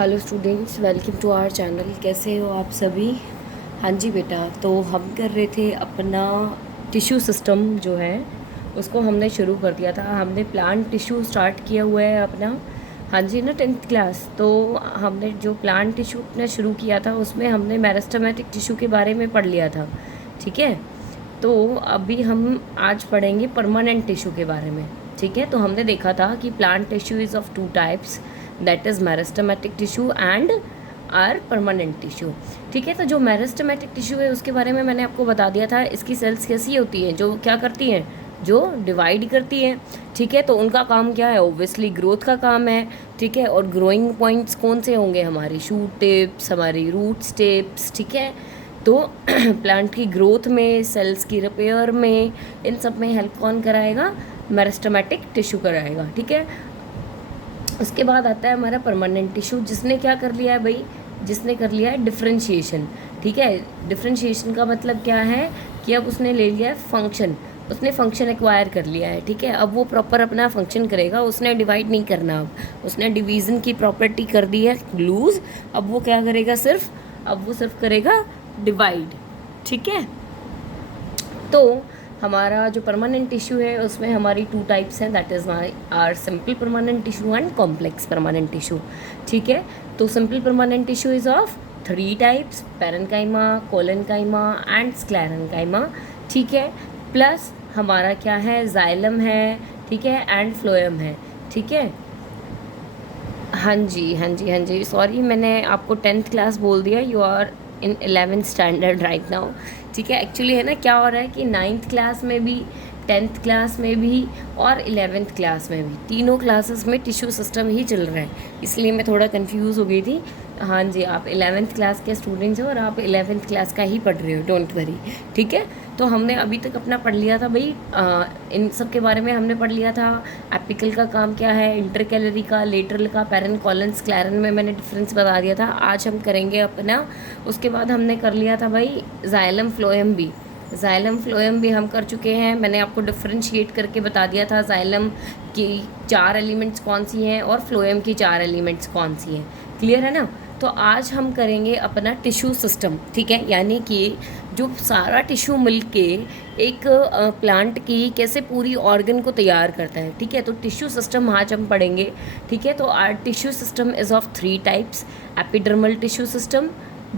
Hello students, welcome to our channel. कैसे हो आप सभी? हाँ जी बेटा, तो हम कर रहे थे अपना टिश्यू सिस्टम जो है उसको हमने शुरू कर दिया था। हमने प्लांट टिश्यू स्टार्ट किया हुआ है अपना। हाँ जी ना, 10th क्लास। तो हमने जो प्लांट टिश्यू अपना शुरू किया था उसमें हमने मेरिस्टेमेटिक टिश्यू के बारे में पढ़ लिया था। ठीक है, तो अभी हम आज पढ़ेंगे परमानेंट टिश्यू के बारे में। ठीक है, तो हमने देखा था कि plant tissue is of two types, that is meristematic tissue and are permanent tissue. ठीक है, तो जो मेरिस्टेमेटिक टिश्यू है उसके बारे में मैंने आपको बता दिया था। इसकी सेल्स कैसी होती हैं, जो क्या करती हैं, जो डिवाइड करती हैं। ठीक है, तो उनका काम क्या है? ओब्वियसली ग्रोथ का काम है। ठीक है, और ग्रोइंग पॉइंट्स कौन से होंगे? हमारी शूट टिप्स, हमारी रूट टिप्स। ठीक है, तो प्लांट की ग्रोथ में, सेल्स की रिपेयर में, इन सब में हेल्प कौन कराएगा? मेरिस्टेमेटिक टिश्यू कराएगा। ठीक है, उसके बाद आता है हमारा परमानेंट टिश्यू, जिसने क्या कर लिया है भाई? जिसने कर लिया है डिफ्रेंशिएशन। ठीक है, डिफ्रेंशिएशन का मतलब क्या है कि अब उसने ले लिया है फंक्शन, उसने फंक्शन एक्वायर कर लिया है। ठीक है, अब वो प्रॉपर अपना फंक्शन करेगा, उसने डिवाइड नहीं करना। अब उसने डिवीज़न की प्रॉपर्टी कर दी है लूज। अब वो क्या करेगा? अब वो सिर्फ करेगा डिवाइड। ठीक है, तो हमारा जो परमानेंट टिश्यू है उसमें हमारी टू टाइप्स हैं, that is are simple permanent tissue and complex permanent tissue. ठीक है, तो simple permanent tissue is of 3 types, parenchyma, collenchyma and sclerenchyma. ठीक है, प्लस हमारा क्या है? जाइलम है। ठीक है, एंड फ्लोएम है। ठीक है, हाँ जी, हाँ जी, हाँ जी, सॉरी मैंने आपको 10th क्लास बोल दिया। You are in 11th standard right now. ठीक है, एक्चुअली है ना, क्या हो रहा है कि 9th क्लास में भी, 10th क्लास में भी और 11th क्लास में भी, तीनों क्लासेस में टिश्यू सिस्टम ही चल रहा है, इसलिए मैं थोड़ा कंफ्यूज हो गई थी। हाँ जी, आप 11th क्लास के स्टूडेंट्स हो और आप 11th क्लास का ही पढ़ रहे हो, डोंट वरी। ठीक है, तो हमने अभी तक अपना पढ़ लिया था भाई, इन सब के बारे में हमने पढ़ लिया था। एपिकल का काम क्या है, इंटरकैलरी का, लेटरल का, पैरन, कॉलन, स्क्लेरन में मैंने डिफरेंस बता दिया था। आज हम करेंगे अपना, उसके बाद हमने कर लिया था भाई जाइलम फ्लोएम भी। जाइलम फ्लोएम भी हम कर चुके हैं। मैंने आपको डिफ्रेंशिएट करके बता दिया था जाइलम की 4 एलिमेंट्स कौन सी हैं और फ्लोएम की 4 एलिमेंट्स कौन सी हैं। क्लियर है ना? तो आज हम करेंगे अपना टिश्यू सिस्टम। ठीक है, यानी कि जो सारा टिश्यू मिलके एक प्लांट की कैसे पूरी ऑर्गन को तैयार करता है। ठीक है, तो टिश्यू सिस्टम आज हम पढ़ेंगे। ठीक है, तो are tissue system is of 3 types, epidermal tissue system,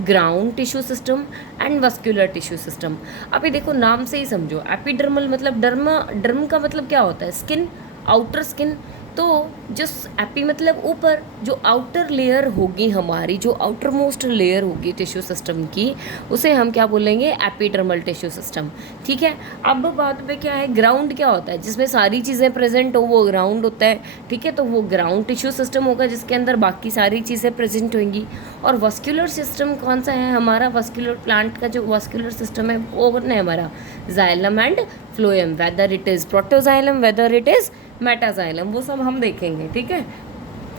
ground tissue system and vascular tissue system. अभी देखो, नाम से ही समझो, एपिडर्मल मतलब डर्म का मतलब क्या होता है? Skin, outer skin. तो जो एपी मतलब ऊपर, जो आउटर लेयर होगी हमारी, जो आउटर मोस्ट लेयर होगी टिश्यू सिस्टम की, उसे हम क्या बोलेंगे? Epidermal tissue system. ठीक है, अब बात में क्या है, ग्राउंड क्या होता है? जिसमें सारी चीज़ें प्रेजेंट हो वो ग्राउंड होता है। ठीक है, तो वो ग्राउंड टिश्यू सिस्टम होगा जिसके अंदर बाकी सारी चीज़ें प्रेजेंट होंगी। और वस्कुलर सिस्टम कौन सा है हमारा? वस्कुलर प्लांट का जो वस्कुलर सिस्टम है वो कौन है हमारा? Xylem and phloem, whether it is protoxylem, whether it is metaxylem, वो सब हम देखेंगे। ठीक है,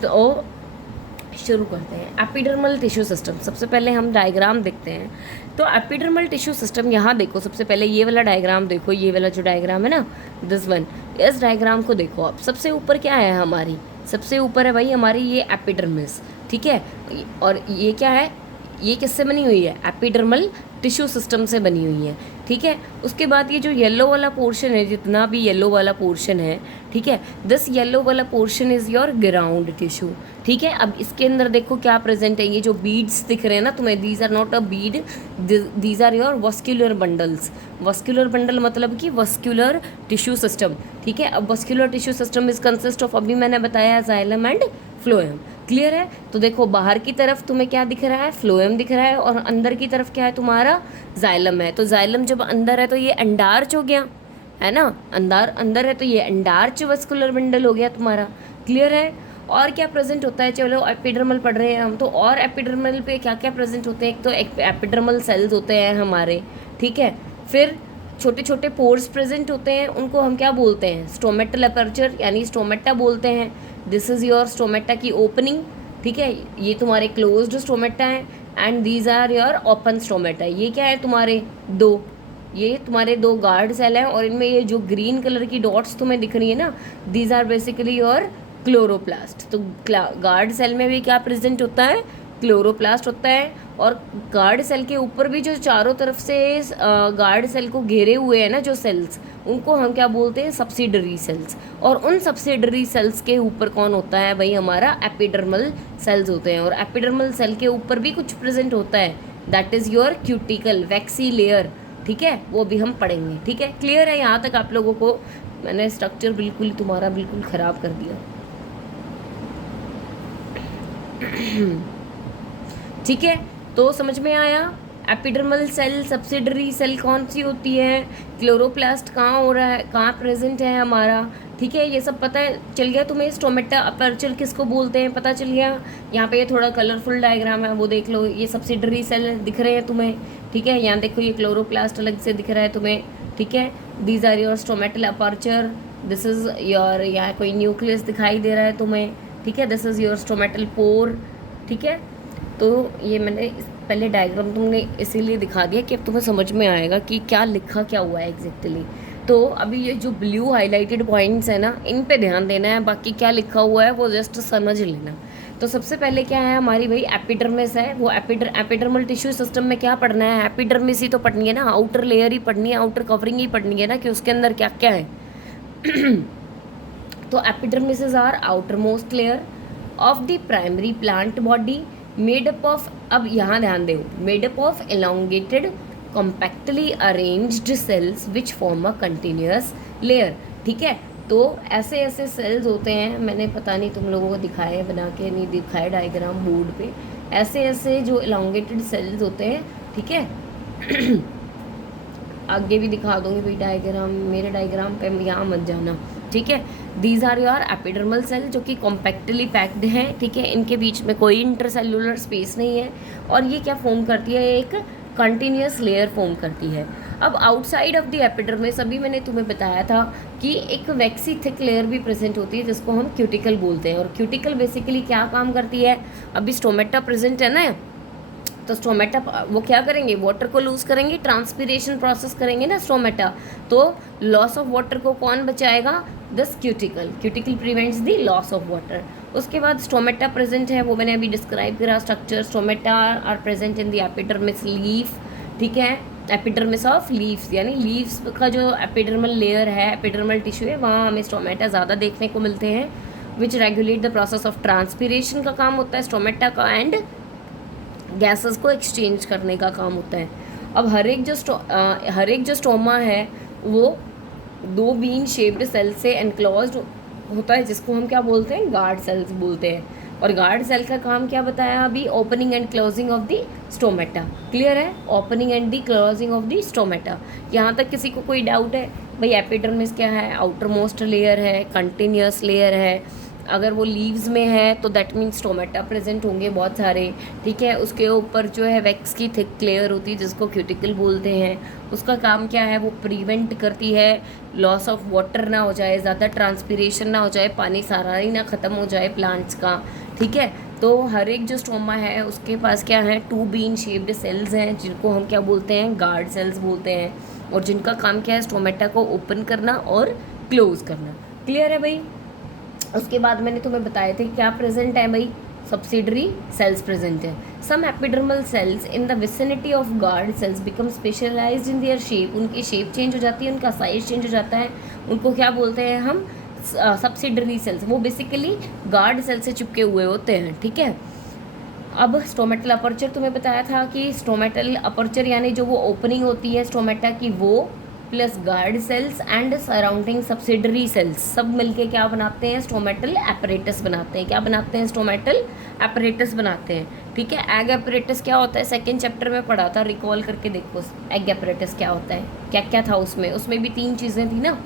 तो शुरू करते हैं। एपिडर्मल टिश्यू सिस्टम, सबसे पहले हम डायग्राम देखते हैं। तो एपिडर्मल टिश्यू सिस्टम, यहाँ देखो, सबसे पहले ये वाला डायग्राम देखो, ये वाला जो डायग्राम है ना, दिस वन, इस डायग्राम को देखो आप। सबसे ऊपर क्या है हमारी? सबसे ऊपर है भाई हमारी ये एपिडर्मिस। ठीक है, और ये क्या है? ये किससे बनी हुई है? एपिडर्मल टिश्यू सिस्टम से बनी हुई है। ठीक है, उसके बाद ये जो येलो वाला पोर्शन है, जितना भी येलो वाला पोर्शन है, ठीक है, दिस येलो वाला portion is your ground tissue. ठीक है, अब इसके अंदर देखो क्या प्रेजेंट है, ये जो बीड्स दिख रहे हैं ना तुम्हें, these are not a bead, these are your vascular bundles. Vascular bundle मतलब कि वस्कुलर टिश्यू सिस्टम। ठीक है, अब vascular tissue system is consist of, अभी मैंने बताया, जाइलम एंड फ्लोएम। क्लियर है? तो देखो, बाहर की तरफ तुम्हें क्या दिख रहा है? फ्लोएम दिख रहा है, और अंदर की तरफ क्या है तुम्हारा? जाइलम है। तो जाइलम जब अंदर है तो ये एंडार्च हो गया, है ना? अंदर है तो ये एंडार्च वस्कुलर बंडल हो गया तुम्हारा। क्लियर है? और क्या प्रेजेंट होता है? चलो एपिडर्मल पढ़ रहे हैं हम, तो और एपिडर्मल पे क्या क्या प्रेजेंट होते हैं? एक तो एपिडर्मल सेल्स होते हैं हमारे। ठीक है, फिर छोटे छोटे पोर्स प्रेजेंट होते हैं, उनको हम क्या बोलते हैं? स्टोमेटल अपर्चर, यानी स्टोमेटा बोलते हैं। दिस इज़ योर स्टोमेटा की ओपनिंग। ठीक है, ये तुम्हारे क्लोज्ड स्टोमेटा हैं, and these are your open stomata. ये क्या है तुम्हारे? ये तुम्हारे 2 गार्ड सेल हैं, और इनमें ये जो ग्रीन कलर की डॉट्स तुम्हें दिख रही है ना, these are basically your chloroplast. तो गार्ड सेल में भी क्या प्रेजेंट होता है, क्लोरोप्लास्ट होता है। और गार्ड सेल के ऊपर भी जो चारों तरफ से गार्ड सेल को घेरे हुए हैं ना जो सेल्स, उनको हम क्या बोलते हैं, सब्सिडरी सेल्स। और उन सब्सिडरी सेल्स के ऊपर कौन होता है भाई, हमारा एपिडर्मल सेल्स होते हैं। और एपिडर्मल सेल के ऊपर भी कुछ प्रेजेंट होता है, that is your cuticle waxy layer. ठीक है, वो भी हम पढ़ेंगे। ठीक है, क्लियर है यहाँ तक आप लोगों को? मैंने स्ट्रक्चर बिल्कुल तुम्हारा बिल्कुल ख़राब कर दिया। ठीक है, तो समझ में आया? एपिडर्मल सेल, सब्सिडरी सेल कौन सी होती है, क्लोरोप्लास्ट कहाँ हो रहा है, कहाँ प्रेजेंट है हमारा। ठीक है, ये सब पता है चल गया तुम्हें। स्टोमेटा अपर्चर किसको बोलते हैं पता चल गया। यहाँ पे ये थोड़ा कलरफुल डायग्राम है, वो देख लो। ये सब्सिडरी सेल दिख रहे हैं तुम्हें। ठीक है, यहाँ देखो ये क्लोरोप्लास्ट अलग से दिख रहा है तुम्हें। ठीक है, these are your stomatal aperture, this is your, यहाँ कोई न्यूक्लियस दिखाई दे रहा है तुम्हें। ठीक है, this is your stomatal pore. ठीक है, तो ये मैंने पहले डायग्राम तुमने इसीलिए दिखा दिया कि अब तुम्हें समझ में आएगा कि क्या लिखा क्या हुआ है एग्जैक्टली। तो अभी ये जो ब्लू हाईलाइटेड पॉइंट्स है ना, इन पे ध्यान देना है, बाकी क्या लिखा हुआ है वो जस्ट समझ लेना। तो सबसे पहले क्या है हमारी भाई, एपिडर्मिस है। वो एपिडर्मल टिश्यू सिस्टम में क्या पढ़ना है, एपिडर्मिस ही तो पढ़नी है ना, आउटर लेयर ही पढ़नी है, आउटर कवरिंग ही पढ़नी है ना, कि उसके अंदर क्या क्या है। तो epidermis are outer most layer of the primary plant body, made up of, अब यहाँ ध्यान दो, made up of elongated compactly arranged cells which form a continuous layer। ठीक है, तो ऐसे ऐसे सेल्स होते हैं, मैंने पता नहीं तुम लोगों को दिखाए बना के नहीं दिखाए डायग्राम बोर्ड पे, ऐसे ऐसे जो elongated सेल्स होते हैं। ठीक है, आगे भी दिखा दूंगी भाई डायग्राम, मेरे डायग्राम पे यहाँ मत जाना। ठीक है, these are your epidermal cell जो कि कॉम्पैक्टली पैक्ड हैं। ठीक है, इनके बीच में कोई इंटरसेल्युलर स्पेस नहीं है। और ये क्या फॉर्म करती है, एक कंटिन्यूस लेयर फॉर्म करती है। अब आउटसाइड ऑफ द एपिडर्मिस, अभी मैंने तुम्हें बताया था कि एक वैक्सी थिक लेयर भी प्रेजेंट होती है जिसको हम क्यूटिकल बोलते हैं। और क्यूटिकल बेसिकली क्या काम करती है, अभी स्टोमेटा प्रेजेंट है ना, तो स्टोमेटा वो क्या करेंगे, वाटर को लूज करेंगे, ट्रांसपीरेशन प्रोसेस करेंगे ना स्टोमेटा, तो लॉस ऑफ वाटर को कौन बचाएगा, this cuticle. Cuticle prevents the loss of water. उसके बाद स्टोमेटा प्रेजेंट है, वो मैंने अभी डिस्क्राइब करा structure. Stomata are present in the epidermis leaf. ठीक है, एपिडर्मिस ऑफ लीव्स, यानी लीव्स का जो एपिडर्मल लेयर है, एपिडर्मल टिश्यू है, वहाँ हमें स्टोमेटा ज़्यादा देखने को मिलते हैं, which regulate the process of transpiration का काम होता है स्टोमेटा का, एंड गैसेस को एक्सचेंज करने का काम होता है। अब हर एक जो स्टोमा है वो 2 बीन शेप्ड सेल से एनक्लोज्ड होता है, जिसको हम क्या बोलते हैं, गार्ड सेल्स बोलते हैं। और गार्ड सेल का काम क्या बताया अभी, opening and closing of the stomata. Clear है, opening and the closing of the stomata. यहाँ तक किसी को कोई डाउट है भाई, एपिडर्मिस क्या है, आउटर मोस्ट लेयर है, कंटिन्यूस लेयर है। अगर वो लीव्स में है तो दैट मीन्स स्टोमेटा प्रेजेंट होंगे बहुत सारे। ठीक है, उसके ऊपर जो है वैक्स की थिक लेयर होती है जिसको क्यूटिकल बोलते हैं। उसका काम क्या है, वो प्रिवेंट करती है लॉस ऑफ वाटर ना हो जाए, ज़्यादा ट्रांसपीरेशन ना हो जाए, पानी सारा ही ना ख़त्म हो जाए प्लांट्स का। ठीक है, तो हर एक जो स्टोमा है उसके पास क्या है, 2 बीन शेप्ड सेल्स हैं जिनको हम क्या बोलते हैं, गार्ड सेल्स बोलते हैं। और जिनका काम क्या है, स्टोमेटा को ओपन करना और क्लोज करना। क्लियर है भाई? उसके बाद मैंने तुम्हें बताए थे क्या प्रेजेंट है भाई, सब्सिडरी सेल्स प्रेजेंट है। Some epidermal cells in the vicinity of guard cells become specialised in their shape, उनकी शेप चेंज हो जाती है, उनका साइज चेंज हो जाता है, उनको क्या बोलते हैं हम, सब्सिडरी सेल्स। वो बेसिकली गार्ड सेल से चिपके हुए होते हैं। ठीक है, अब स्टोमेटल अपर्चर तुम्हें बताया था कि स्टोमेटल अपर्चर यानी जो वो ओपनिंग होती है स्टोमेटा की, वो plus guard cells and surrounding subsidiary cells सब मिलके क्या बनाते हैं, स्टोमेटल एपरेटस बनाते हैं। क्या बनाते हैं, स्टोमेटल एपरेटस बनाते हैं। ठीक है, एग एपरेटस क्या होता है, सेकंड चैप्टर में पढ़ा था, रिकॉल करके देखो एग एपरेटस क्या होता है, क्या क्या था उसमें भी 3 चीज़ें थी ना।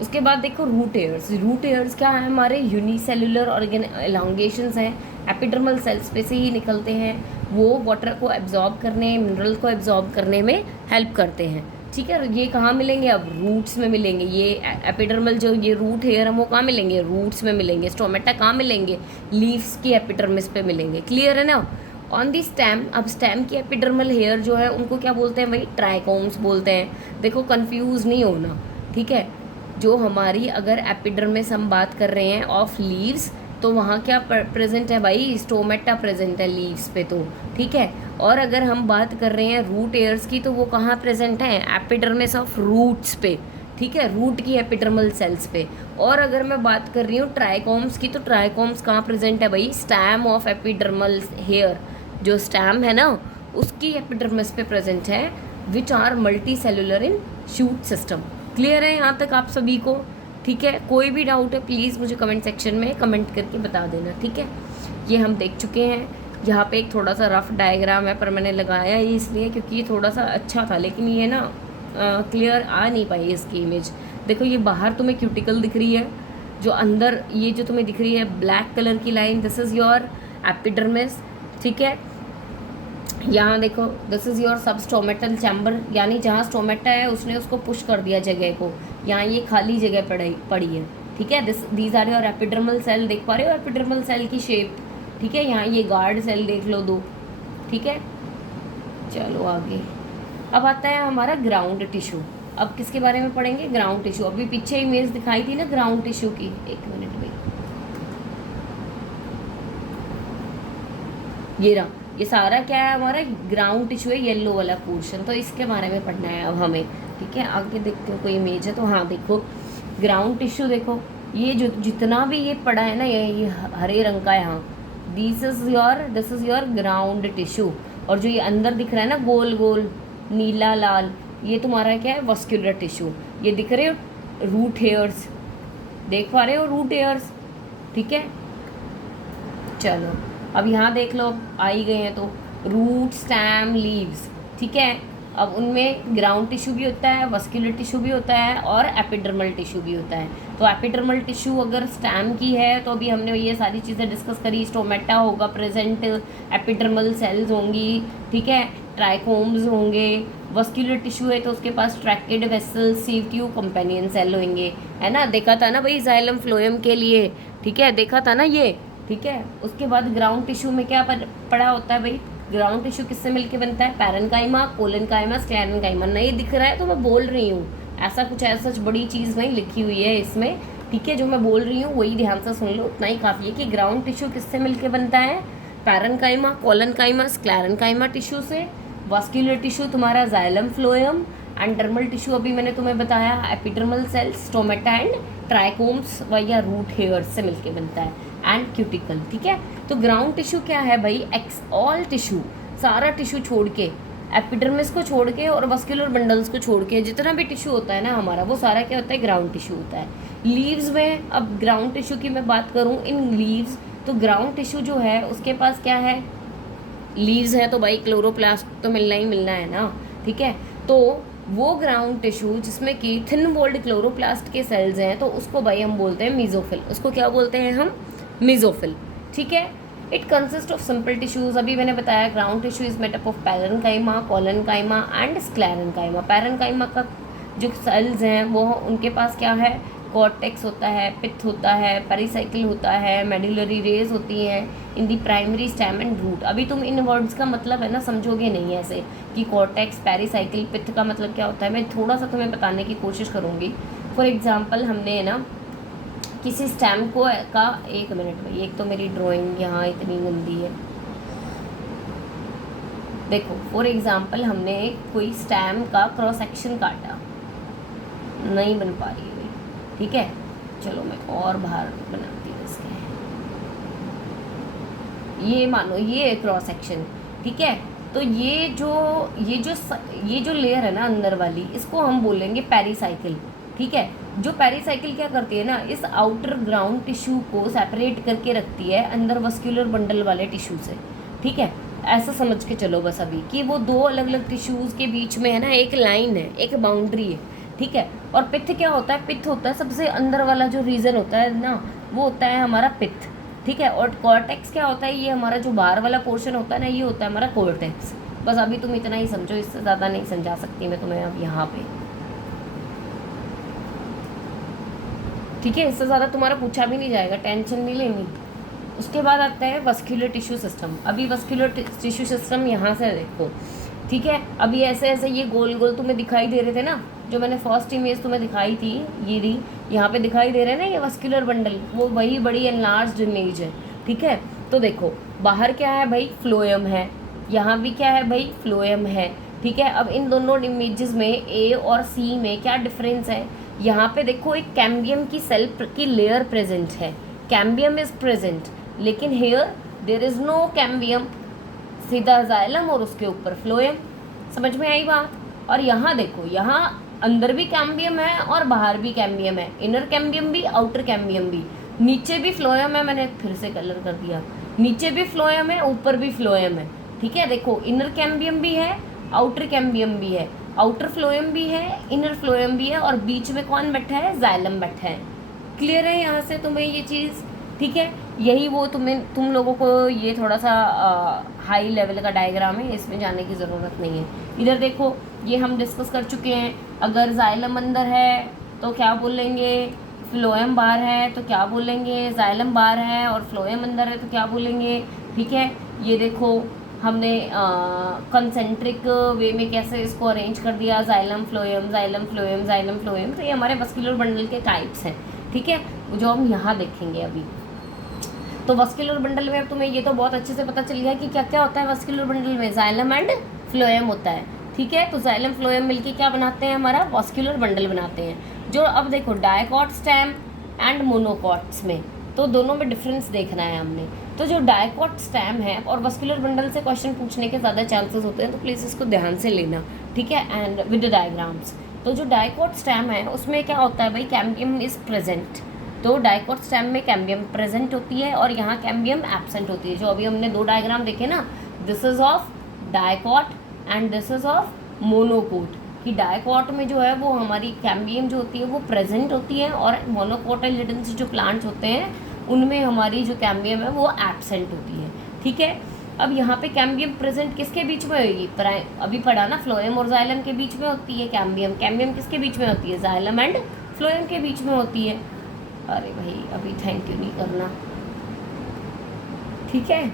उसके बाद देखो रूट एयर्स। रूट एयर्स क्या है, हमारे यूनिसेलुलर ऑर्गेन एलोंगेशंस हैं, एपिडर्मल सेल्स पे से ही निकलते हैं। वो वाटर को एब्जॉर्ब करने, मिनरल को एब्जॉर्ब करने में हेल्प करते हैं। ठीक है, ये कहाँ मिलेंगे, अब रूट्स में मिलेंगे। ये एपिडर्मल जो ये रूट हेयर है वो कहाँ मिलेंगे, रूट्स में मिलेंगे। स्टोमेटा कहाँ मिलेंगे, लीव्स की एपिडर्मिस पे मिलेंगे। क्लियर है ना। ऑन दी स्टेम, अब स्टेम की एपिडर्मल हेयर जो है उनको क्या बोलते हैं भाई, ट्राइकोम्स बोलते हैं। देखो कंफ्यूज नहीं होना। ठीक है, जो हमारी अगर एपिडर्मिस हम बात कर रहे हैं ऑफ लीव्स, तो वहाँ क्या प्रेजेंट है भाई, स्टोमेटा प्रेजेंट है लीव्स पे, तो ठीक है। और अगर हम बात कर रहे हैं रूट एयर्स की, तो वो कहाँ प्रेजेंट है, एपिडर्मिस ऑफ रूट्स पे, ठीक है, रूट की एपिडर्मल सेल्स पे। और अगर मैं बात कर रही हूँ ट्राइकोम्स की, तो ट्राइकोम्स कहाँ प्रेजेंट है भाई, स्टैम ऑफ एपिडर्मल हेयर, जो स्टैम है ना उसकी एपिडर्मिस पे प्रेजेंट है, which are multi cellular in shoot system. Clear है यहाँ तक आप सभी को, ठीक है। कोई भी डाउट है प्लीज़ मुझे कमेंट सेक्शन में कमेंट करके बता देना, ठीक है। ये हम देख चुके हैं। यहाँ पे एक थोड़ा सा रफ डायग्राम है, पर मैंने लगाया ये इसलिए क्योंकि ये थोड़ा सा अच्छा था, लेकिन ये ना क्लियर आ नहीं पाई इसकी इमेज। देखो ये बाहर तुम्हें क्यूटिकल दिख रही है, जो अंदर ये जो तुम्हें दिख रही है ब्लैक कलर की line, this is your epidermis, ठीक है। यहाँ देखो दिस इज़ योर सब स्टोमेटल चैम्बर, यानी जहाँ स्टोमेटा है उसने उसको पुश कर दिया जगह को, यहाँ ये खाली जगह पड़ी है, ठीक है। These are your epidermal cell, देख पा रहे हो एपिडर्मल सेल की शेप, ठीक है। यहाँ ये गार्ड सेल देख लो दो, ठीक है। चलो आगे, अब आता है हमारा ग्राउंड टिश्यू। अब किसके बारे में पढ़ेंगे, ग्राउंड टिश्यू। अभी पीछे इमेज दिखाई थी ना ग्राउंड टिश्यू की, एक मिनट में, ये रहा, ये सारा क्या है हमारा ग्राउंड टिश्यू है, येलो वाला पोर्शन, तो इसके बारे में पढ़ना है अब हमें, ठीक है। आगे देखते हो कोई इमेज है तो, हाँ देखो ग्राउंड टिश्यू, देखो ये जो जितना भी ये पड़ा है ना, ये हरे रंग का यहाँ, this is your ground tissue. और जो ये अंदर दिख रहा है ना गोल गोल नीला लाल, ये तुम्हारा क्या है, वस्कुलर टिश्यू। ये दिख रहे हो रूट हेयर्स, देख पा रहे हो रूट हेयर्स, ठीक है। चलो अब यहाँ देख लो, आ ही गए हैं तो, रूट स्टैम लीव्स, ठीक है। अब उनमें ग्राउंड टिश्यू भी होता है, वस्कुलर टिश्यू भी होता है, और एपिडर्मल टिश्यू भी होता है। तो एपिडर्मल टिश्यू अगर स्टैम की है तो अभी हमने ये सारी चीज़ें डिस्कस करी, स्टोमेटा होगा प्रेजेंट, एपिडर्मल सेल्स होंगी, ठीक है, ट्राइकोम्स होंगे। वस्कुलर टिश्यू है तो उसके पास tracheid vessel, sieve tube, companion cell होंगे, है ना। देखा था ना भाई जाइलम फ्लोएम के लिए, ठीक है, देखा था ना ये, ठीक है। उसके बाद ग्राउंड टिश्यू में क्या पड़ा होता है भाई, ग्राउंड टिश्यू किससे मिलके बनता है, पैरेन्काइमा, कोलेनकाइमा, स्क्लेरेन्काइमा। नहीं दिख रहा है तो मैं बोल रही हूँ, ऐसा कुछ ऐसा बड़ी चीज़ नहीं लिखी हुई है इसमें, ठीक है। जो मैं बोल रही हूँ वही ध्यान से सुन लो, उतना ही काफ़ी है कि ग्राउंड टिश्यू किससे मिलके बनता है, पैरेन्काइमा, कोलेनकाइमा, स्क्लेरेन्काइमा टिश्यू से। वस्कुलर टिश्यू तुम्हारा xylem phloem, and dermal tissue अभी मैंने तुम्हें बताया epidermal cells, stomata and trichomes या रूट हेयर्स से मिलके बनता है, एंड क्यूटिकल, ठीक है। तो ग्राउंड टिश्यू क्या है भाई, ऑल टिश्यू, सारा टिश्यू छोड़ के, एपिडर्मिस को छोड़ के और वस्कुलर बंडल्स को छोड़ के जितना भी टिश्यू होता है ना हमारा, वो सारा क्या होता है, ग्राउंड टिश्यू होता है। लीव्स में अब ग्राउंड टिश्यू की मैं बात करूँ, इन लीव्स, तो ग्राउंड टिश्यू जो है उसके पास क्या है, लीव्स है तो भाई क्लोरोप्लास्ट तो मिलना ही मिलना है ना, ठीक है। तो वो ग्राउंड टिश्यू जिसमें कि थिन वॉल्ड क्लोरोप्लास्ट के सेल्स हैं, तो उसको भाई हम बोलते हैं मीजोफिल। उसको क्या बोलते हैं हम, मीजोफिल, ठीक है। It consist of simple tissues, अभी मैंने बताया ground tissue is made up of parenchyma, collenchyma and sclerenchyma. Parenchyma का जो सेल्स हैं वो उनके पास क्या है, कॉर्टेक्स होता है, पित्त होता है, पेरिसाइकिल होता है, मेडुलरी रेज होती हैं in the primary stem and root. अभी तुम इन वर्ड्स का मतलब है ना समझोगे नहीं ऐसे कि कॉर्टेक्स, पेरिसाइकिल, पित्त का मतलब क्या होता है, मैं थोड़ा सा तुम्हें बताने की कोशिश करूँगी। फॉर एग्जाम्पल हमने है ना किसी स्टेम को का, एक मिनट में, एक तो मेरी ड्राइंग यहाँ इतनी गंदी है, देखो फॉर एग्जाम्पल हमने कोई स्टेम का क्रॉस सेक्शन काटा, नहीं बन पा रही है, ठीक है। चलो मैं और बाहर बनाती हूँ इसके, ये मानो ये क्रॉस सेक्शन, ठीक है। तो ये जो लेयर है ना अंदर वाली, इसको हम बोलेंगे पेरिसाइकिल, ठीक है। जो पेरिसाइकिल क्या करती है ना, इस आउटर ग्राउंड टिश्यू को सेपरेट करके रखती है अंदर वस्कुलर बंडल वाले टिश्यू से, ठीक है। ऐसा समझ के चलो बस अभी कि वो दो अलग अलग टिश्यूज़ के बीच में है ना एक लाइन है, एक बाउंड्री है, ठीक है। और पित्त क्या होता है, पित्त होता है सबसे अंदर वाला जो रीजन होता है ना, वो होता है हमारा पित्त, ठीक है। और कॉर्टेक्स क्या होता है, ये हमारा जो बाहर वाला पोर्शन होता है ना, ये होता है हमारा कॉर्टेक्स। बस अभी तुम इतना ही समझो, इससे ज़्यादा नहीं समझा सकती मैं तुम्हें अब यहाँ पे, ठीक है। इससे ज़्यादा तुम्हारा पूछा भी नहीं जाएगा, टेंशन नहीं लेनी। उसके बाद आता है वस्कुलर टिश्यू सिस्टम। अभी वस्कुलर टिश्यू सिस्टम यहाँ से देखो, ठीक है। अभी ऐसे ऐसे ये गोल गोल तुम्हें दिखाई दे रहे थे ना, जो मैंने फर्स्ट इमेज तुम्हें दिखाई थी, ये रही, यहाँ पे दिखाई दे रहा है ना ये वस्कुलर बंडल, वो वही बड़ी एनलार्ज्ड इमेज है, ठीक है। तो देखो बाहर क्या है भाई, फ्लोएम है, यहाँ भी क्या है भाई, फ्लोएम है, ठीक है। अब इन दोनों इमेजेस में ए और सी में क्या डिफरेंस है, यहाँ पे देखो एक कैम्बियम की सेल की लेयर प्रेजेंट है, कैम्बियम इज प्रेजेंट, लेकिन here there is no cambium, सीधा जाइलम और उसके ऊपर फ्लोएम। समझ में आई बात। और यहाँ देखो, यहाँ अंदर भी कैम्बियम है और बाहर भी कैम्बियम है, इनर कैम्बियम भी आउटर कैम्बियम भी, नीचे भी फ्लोएम है, मैंने फिर से कलर कर दिया, नीचे भी फ्लोएम है ऊपर भी फ्लोएम है, ठीक है। देखो इनर कैम्बियम भी है आउटर कैम्बियम भी है, आउटर फ्लोएम भी है इनर फ्लोएम भी है, और बीच में कौन बैठा है, जाइलम बैठा है। क्लियर है यहाँ से तुम्हें ये चीज़, ठीक है। यही वो तुम लोगों को ये थोड़ा सा हाई लेवल का डायग्राम है, इसमें जाने की ज़रूरत नहीं है। इधर देखो ये हम डिस्कस कर चुके हैं, अगर जाइलम अंदर है तो क्या बोलेंगे, फ्लोएम बाहर है तो क्या बोलेंगे, जाइलम बाहर है और फ्लोएम अंदर है तो क्या बोलेंगे, ठीक है। ये देखो हमने कंसेंट्रिक वे में कैसे इसको अरेंज कर दिया, xylem phloem xylem phloem xylem phloem, तो ये हमारे वस्कुलर बंडल के टाइप्स हैं, ठीक है, जो हम यहाँ देखेंगे अभी। तो वस्कुलर बंडल में अब तुम्हें ये तो बहुत अच्छे से पता चल गया कि क्या क्या होता है वस्कुलर बंडल में, जाइलम एंड फ्लोएम होता है, ठीक है। तो जाइलम फ्लोएम मिलके क्या बनाते हैं, हमारा वस्कुलर बंडल बनाते हैं। जो अब देखो डायकॉट स्टेम एंड मोनोकॉट्स में, तो दोनों में डिफरेंस देखना है हमने। तो जो डायकॉट स्टेम है और वस्कुलर बंडल से क्वेश्चन पूछने के ज़्यादा चांसेस होते हैं, तो प्लीज़ इसको ध्यान से लेना, ठीक है, एंड विद डायग्राम्स। तो जो डायकॉट स्टेम है उसमें क्या होता है भाई, कैम्बियम इज प्रेजेंट, तो डायकॉट स्टेम में कैम्बियम प्रेजेंट होती है और यहाँ कैम्बियम एब्सेंट होती है। जो अभी हमने दो डायग्राम देखे ना, this is of dicot and this is of monocot, कि डायकॉट में जो है वो हमारी कैम्बियम जो होती है वो प्रेजेंट होती है, और मोनोकोटाइलिडेंस जो प्लांट्स होते हैं उनमें हमारी जो कैम्बियम है वो एब्सेंट होती है, ठीक है। अब यहाँ पे कैम्बियम प्रेजेंट किसके बीच में होगी, अभी पढ़ा ना, फ्लोएम और जाइलम के बीच में होती है कैम्बियम, कैम्बियम किसके बीच में होती है, जाइलम एंड फ्लोएम के बीच में होती है। अरे भाई अभी थैंक यू नहीं करना, ठीक है।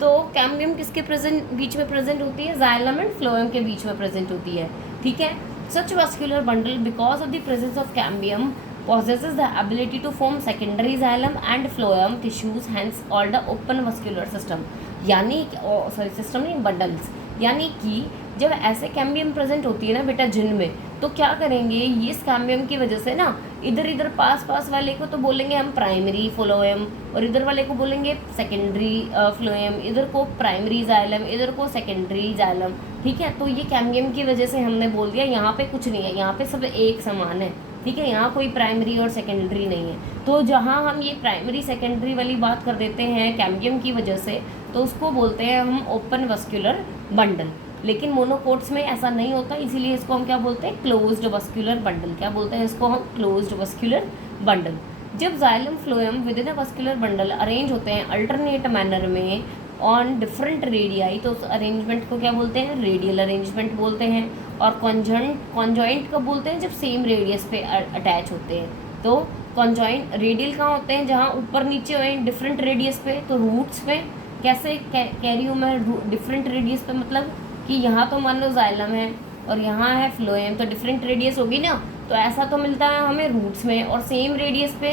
तो कैम्बियम किसके बीच में प्रेजेंट होती है, जाइलम एंड फ्लोएम के बीच में प्रेजेंट होती है, ठीक है। Such vascular bundle because of the presence of cambium possesses the ability to form secondary xylem and phloem tissues, hence called the open vascular system, यानी सिस्टम नहीं, बंडल्स, यानी कि जब ऐसे कैम्बियम प्रेजेंट होती है ना बेटा जिन में, तो क्या करेंगे, ये इस कैम्बियम की वजह से ना इधर इधर पास पास वाले को तो बोलेंगे हम प्राइमरी फ्लोएम, और इधर वाले को बोलेंगे सेकेंडरी फ्लोएम, इधर को प्राइमरी जाइलम, इधर को सेकेंडरी जाइलम, ठीक है। तो ये कैम्बियम की वजह से हमने बोल दिया, यहाँ पे कुछ नहीं है, यहाँ पे सब एक समान है, ठीक है, यहाँ कोई प्राइमरी और सेकेंडरी नहीं है। तो जहाँ हम ये प्राइमरी सेकेंडरी वाली बात कर देते हैं कैम्बियम की वजह से, तो उसको बोलते हैं हम ओपन वस्कुलर बंडल। लेकिन मोनोकोट्स में ऐसा नहीं होता, इसीलिए इसको हम क्या बोलते हैं, क्लोज्ड वस्कुलर बंडल। क्या बोलते हैं इसको हम, क्लोज्ड वस्कुलर बंडल। जब xylem phloem with in a vascular bundle arrange होते हैं अल्टरनेट मैनर में ऑन डिफरेंट रेडियाई, तो उस अरेंजमेंट को क्या बोलते हैं, रेडियल अरेंजमेंट बोलते हैं। और कॉन्जॉइंट कब बोलते हैं, जब सेम रेडियस पे अटैच होते हैं। तो कॉन्जॉइंट रेडियल कहाँ होते हैं, जहाँ ऊपर नीचे हुए डिफरेंट रेडियस पे। तो रूट्स में कैसे कह रही हूँ मैं, डिफरेंट रेडियस पे, मतलब कि यहाँ तो मान लो जाइलम है और यहाँ है फ्लोएम, तो डिफरेंट रेडियस होगी ना, तो ऐसा तो मिलता है हमें रूट्स में, और सेम रेडियस पे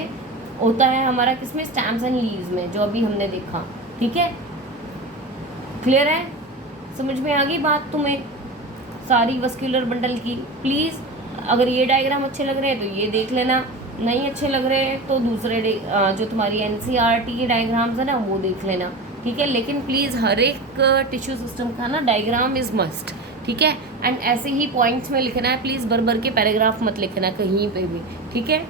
होता है हमारा किसमें, स्टैम्स एंड लीव्स में, जो अभी हमने देखा, ठीक है। क्लियर है, समझ में आ गई बात तुम्हें सारी वस्कुलर बंडल की। प्लीज़ अगर ये डायग्राम अच्छे लग रहे हैं तो ये देख लेना, नहीं अच्छे लग रहे हैं तो दूसरे जो तुम्हारी एनसीईआरटी के डायग्राम्स है ना वो देख लेना, ठीक है। लेकिन प्लीज़ हर एक टिश्यू सिस्टम का ना डायग्राम इज़ मस्ट, ठीक है। एंड ऐसे ही पॉइंट्स में लिखना है, प्लीज़ भर के पैराग्राफ मत लिखना कहीं पे भी, ठीक है।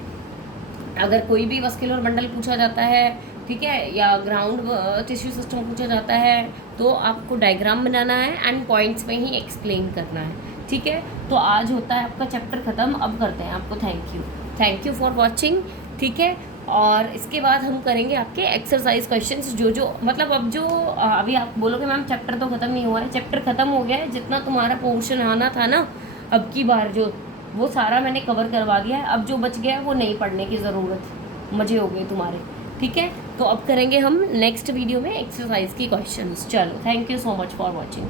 अगर कोई भी वस्कुलर बंडल पूछा जाता है, ठीक है, या ग्राउंड टिश्यू सिस्टम पूछा जाता है, तो आपको डायग्राम बनाना है एंड पॉइंट्स में ही एक्सप्लेन करना है, ठीक है। तो आज होता है आपका चैप्टर ख़त्म, अब करते हैं आपको थैंक यू फॉर वॉचिंग, ठीक है। और इसके बाद हम करेंगे आपके एक्सरसाइज क्वेश्चंस, जो मतलब अब जो अभी आप बोलोगे मैम चैप्टर तो ख़त्म नहीं हुआ है, चैप्टर ख़त्म हो गया है। जितना तुम्हारा पोर्शन आना था ना अब की बार, जो वो सारा मैंने कवर करवा दिया है। अब जो बच गया है वो नहीं पढ़ने की ज़रूरत, मज़े हो गए तुम्हारे, ठीक है। तो अब करेंगे हम नेक्स्ट वीडियो में एक्सरसाइज की क्वेश्चंस। चलो, thank you so much for watching.